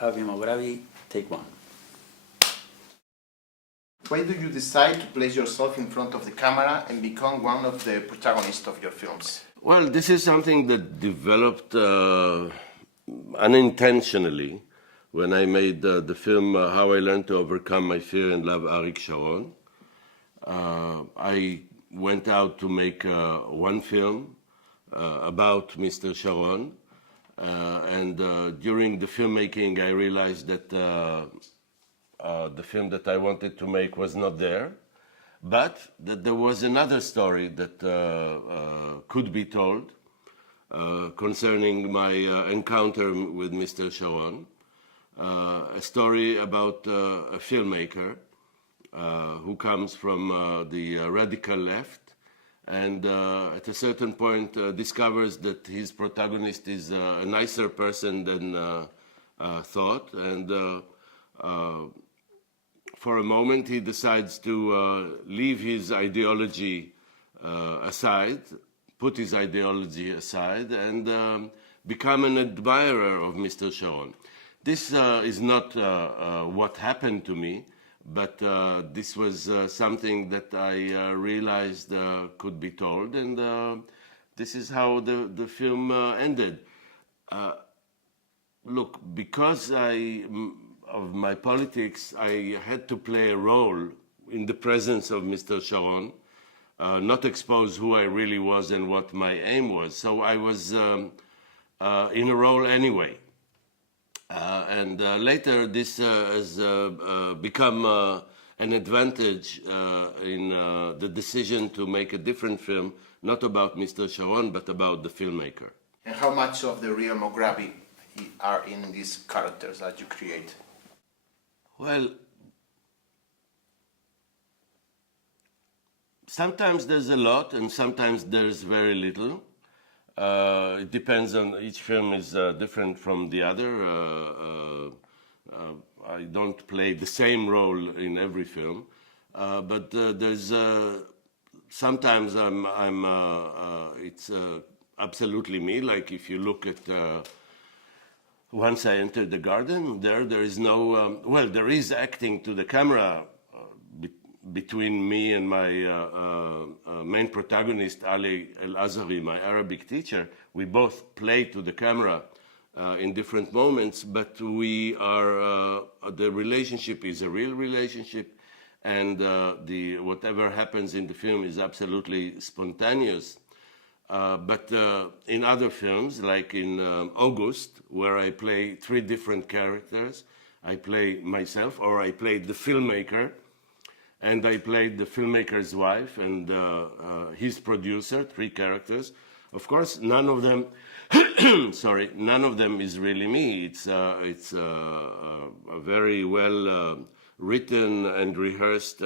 Avi Mograbi, take one. Why do you decide to place yourself in front of the camera and become one of the protagonists of your films? Well, this is something that developed unintentionally when I made the film How I Learned to Overcome My Fear and Love Arik Sharon. I went out to make one film about Mr. Sharon, and during the filmmaking I realized that the film that I wanted to make was not there, but that there was another story that could be told concerning my encounter with Mr. Sharon, a story about a filmmaker who comes from the radical left and at a certain point discovers that his protagonist is a nicer person than thought, and for a moment he decides to leave his ideology aside, put his ideology aside, and become an admirer of Mr. Sharon. This is not what happened to me, but this was something that I realized could be told, and this is how the film ended. Look, because of my politics, I had to play a role in the presence of Mr. Sharon, not expose who I really was and what my aim was. So I was in a role anyway. And later this has become an advantage in the decision to make a different film, not about Mr. Sharon, but about the filmmaker. And how much of the real Mograbi are in these characters that you create? Well, sometimes there's a lot and sometimes there's very little. It depends on, each film is different from the other. I don't play the same role in every film, but there's sometimes it's absolutely me. Like if you look at once I entered the garden, there is no well, there is acting to the camera between me and my main protagonist, Ali El-Azhari, my Arabic teacher. We both play to the camera in different moments, but we are, the relationship is a real relationship, and whatever happens in the film is absolutely spontaneous. But in other films, like in August, where I play 3 different characters, I play myself, or I play the filmmaker, and I played the filmmaker's wife and his producer, 3 characters. Of course, none of them, sorry, none of them is really me. It's a very well written and rehearsed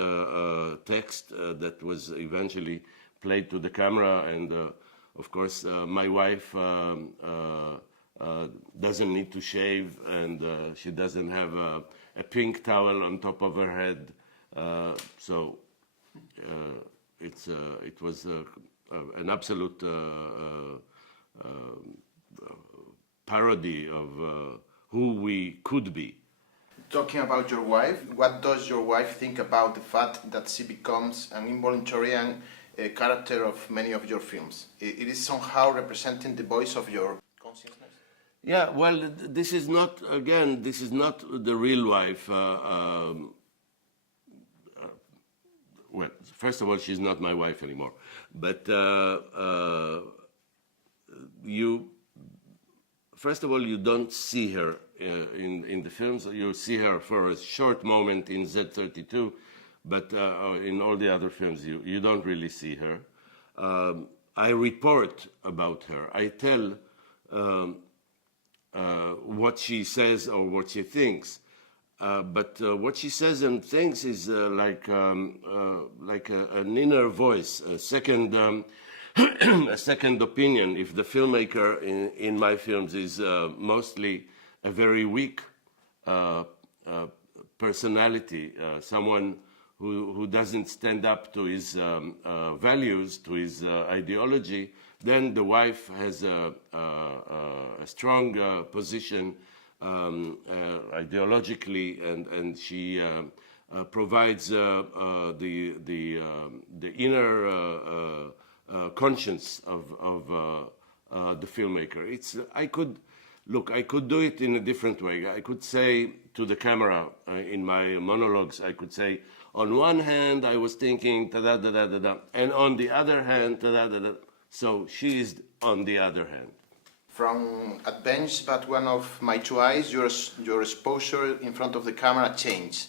text that was eventually played to the camera, and of course, my wife doesn't need to shave, and she doesn't have a pink towel on top of her head. So it was an absolute parody of who we could be. Talking about your wife, what does your wife think about the fact that she becomes an involuntary character of many of your films? It is somehow representing the voice of your consciousness? Yeah, well, this is not, again, this is not the real wife. Well, first of all, she's not my wife anymore. But first of all, you don't see her in the films. You see her for a short moment in Z32, but in all the other films, you don't really see her. I report about her. I tell what she says or what she thinks. But what she says and thinks is like an inner voice, a second a second opinion. If the filmmaker in my films is mostly a very weak personality, someone who doesn't stand up to his values, to his ideology, then the wife has a strong position ideologically, and she provides the inner conscience of the filmmaker. I could do it in a different way. I could say to the camera in my monologues, I could say, on one hand, I was thinking da da da da da da, and on the other hand, da da da da. So she is on the other hand. From Advanced But One of My Two Eyes, your exposure in front of the camera changed.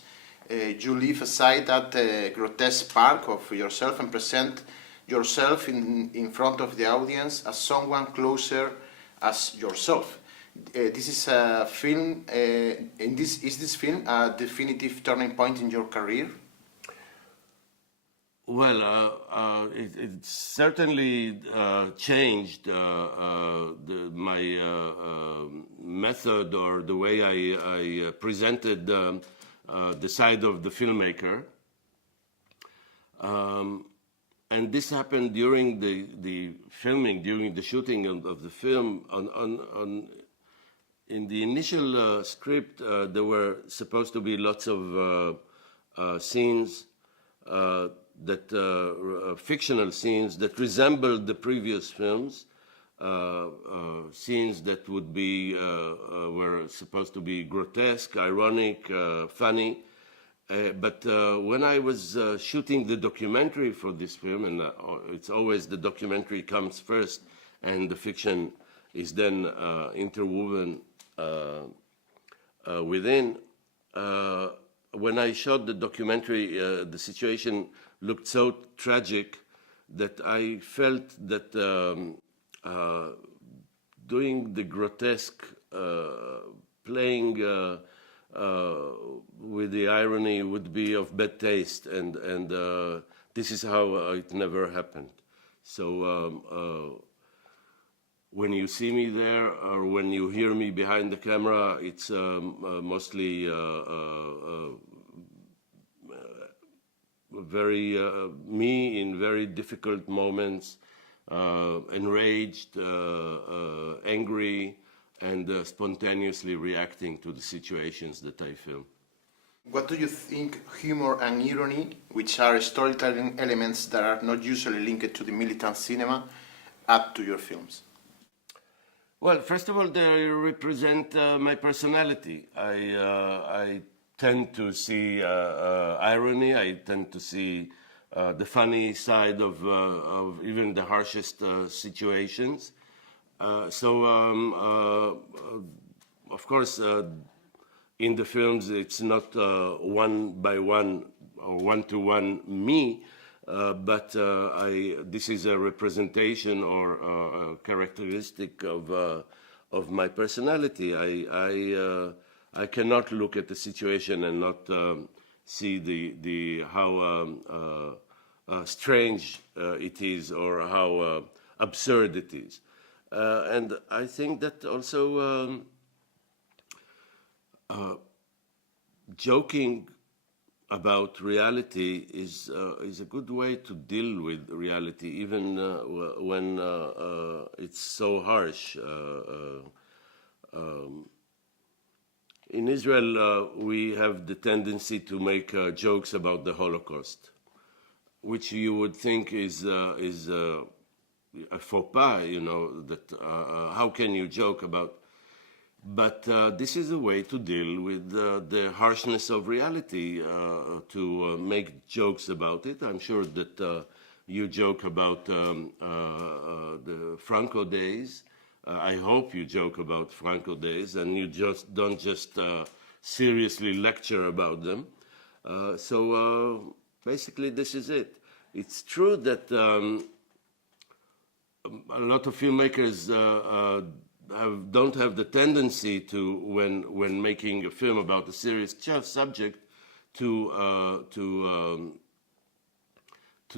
You leave aside that grotesque part of yourself and present yourself in front of the audience as someone closer as yourself. This is a film. Is this film a definitive turning point in your career? Well, it certainly changed my method or the way I presented the side of the filmmaker. And this happened during the filming, during the shooting of the film. In the initial script, there were supposed to be lots of scenes fictional scenes that resembled the previous films, scenes that would be were supposed to be grotesque, ironic, funny. But when I was shooting the documentary for this film, and it's always the documentary comes first, and the fiction is then interwoven within. When I shot the documentary, the situation looked so tragic that I felt that doing the grotesque, playing with the irony would be of bad taste, and this is how it never happened. So when you see me there or when you hear me behind the camera, it's mostly very me in very difficult moments, enraged, angry, and spontaneously reacting to the situations that I film. What do you think humor and irony, which are storytelling elements that are not usually linked to the militant cinema, add to your films? Well, first of all, they represent my personality. I tend to see irony. I tend to see the funny side of even the harshest situations. Of course, in the films, it's not one by one or one-to-one me, but this is a representation or a characteristic of my personality. I cannot look at the situation and not see how strange it is or how absurd it is. And I think that also joking about reality is a good way to deal with reality, even when it's so harsh. In Israel, we have the tendency to make jokes about the Holocaust, which you would think is a faux pas, that how can you joke about? But this is a way to deal with the harshness of reality, to make jokes about it. I'm sure that you joke about the Franco days. I hope you joke about Franco days, and you don't just seriously lecture about them. Basically, this is it. It's true that a lot of filmmakers don't have the tendency to, when making a film about a serious subject, to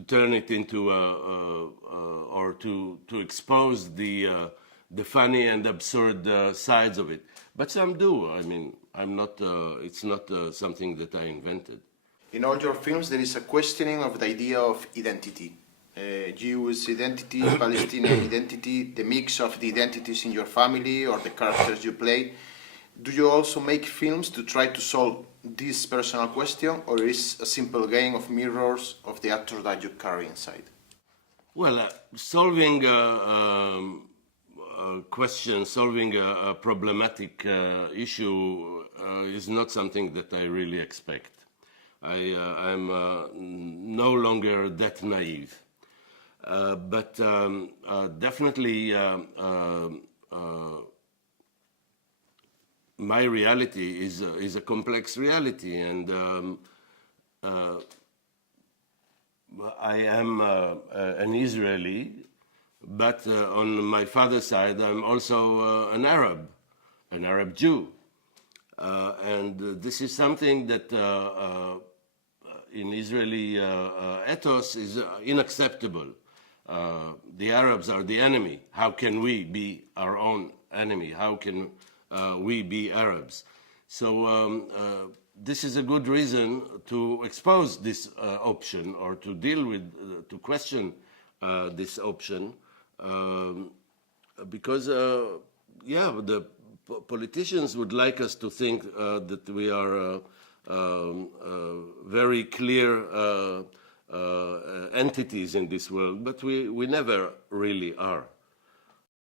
turn it into or to expose the funny and absurd sides of it. But some do. I mean, it's not something that I invented. In all your films, there is a questioning of the idea of identity. Jewish identity, Palestinian identity, the mix of the identities in your family or the characters you play. Do you also make films to try to solve this personal question, or is a simple game of mirrors of the actor that you carry inside? Well, solving question, solving a problematic issue is not something that I really expect. I'm no longer that naive. But definitely my reality is a complex reality, and I am an Israeli, but on my father's side I'm also an Arab Jew. And this is something that in Israeli ethos is unacceptable. The Arabs are the enemy. How can we be our own enemy? How can we be Arabs? So this is a good reason to expose this option, or to deal with, to question this option, because, yeah, the politicians would like us to think that we are very clear entities in this world, but we never really are.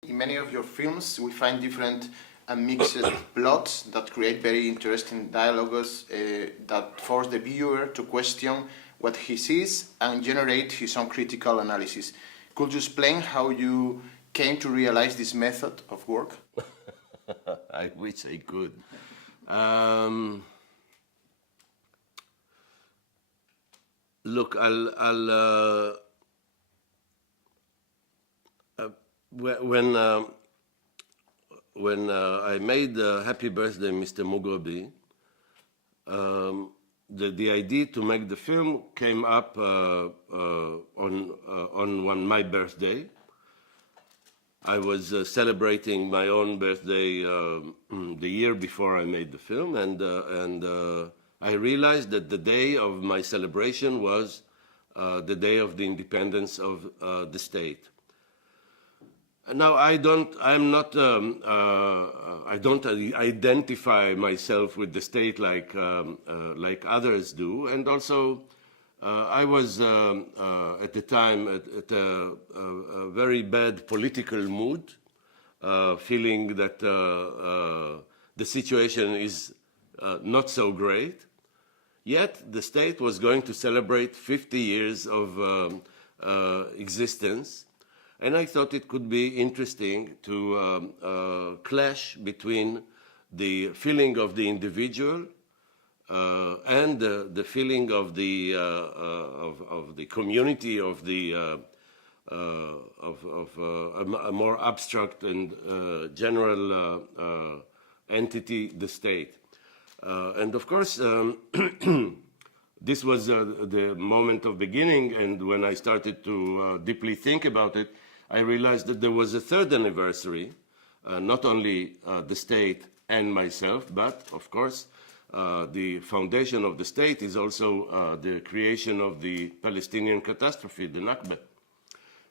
In many of your films, we find different and mixed plots that create very interesting dialogues that force the viewer to question what he sees and generate his own critical analysis. Could you explain how you came to realize this method of work? I wish I could. Look, when I made Happy Birthday, Mr. Mograbi, the idea to make the film came up on my birthday. I was celebrating my own birthday the year before I made the film, and I realized that the day of my celebration was the day of the independence of the state. Now I don't identify myself with the state like others do, and also I was at the time at a very bad political mood, feeling that the situation is not so great. Yet the state was going to celebrate 50 years of existence. And I thought it could be interesting to clash between the feeling of the individual and the feeling of the community, of a more abstract and general entity, the state. And of course, this was the moment of beginning, and when I started to deeply think about it, I realized that there was a third anniversary, not only the state and myself, but of course the foundation of the state is also the creation of the Palestinian catastrophe, the Nakba.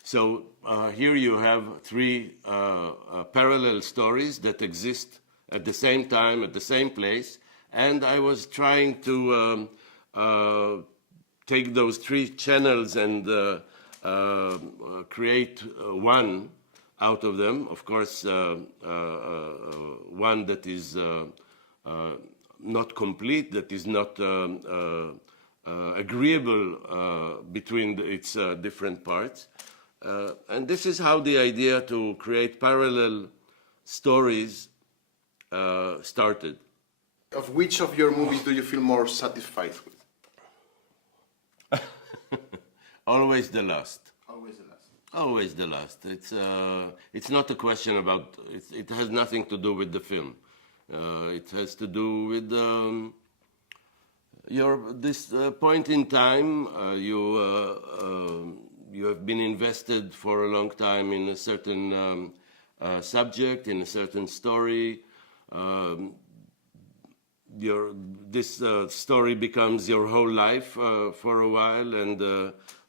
So here you have three parallel stories that exist at the same time, at the same place, and I was trying to take those three channels and create one out of them. Of course, one that is not complete, that is not agreeable between its different parts. And this is how the idea to create parallel stories started. Of which of your movies do you feel more satisfied with? Always the last. Always the last. Always the last. It's not a question about. It has nothing to do with the film. It has to do with this point in time. You have been invested for a long time in a certain subject, in a certain story. This story becomes your whole life for a while, and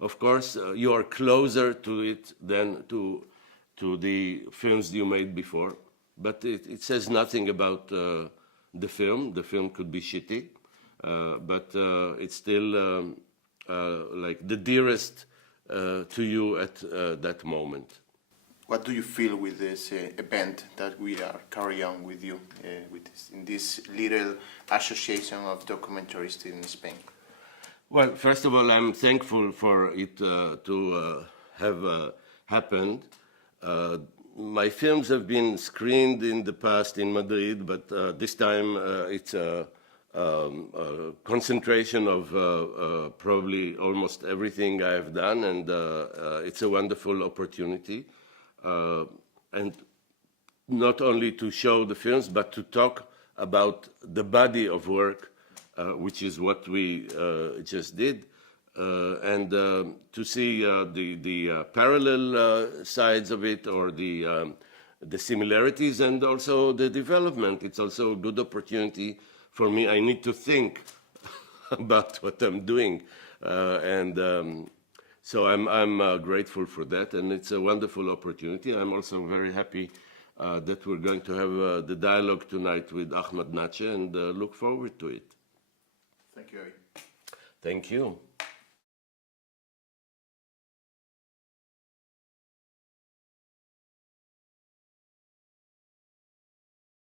of course you are closer to it than to the films you made before. but it says nothing about the film. The film could be shitty, but it's still like the dearest to you at that moment. What do you feel with this event that we are carrying on with you in this little association of documentarists in Spain? Well, first of all, I'm thankful for it to have happened. My films have been screened in the past in Madrid, but this time it's a concentration of probably almost everything I have done, and it's a wonderful opportunity. And not only to show the films, but to talk about the body of work, which is what we just did, and to see the parallel sides of it, or the similarities, and also the development. It's also a good opportunity for me. I need to think about what I'm doing, so I'm grateful for that, and it's a wonderful opportunity. I'm also very happy that we're going to have the dialogue tonight with Ahmad Nache, and look forward to it. Thank you, Avi. Thank you.